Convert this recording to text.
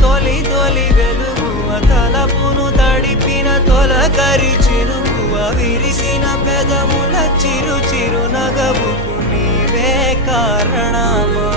తొలి తొలి వెలుగువ తలపును తడిపిన తొలకరి చిరుకువ విరిసిన పెదముల చిరు చిరు నగవుకు నీవే కారణమా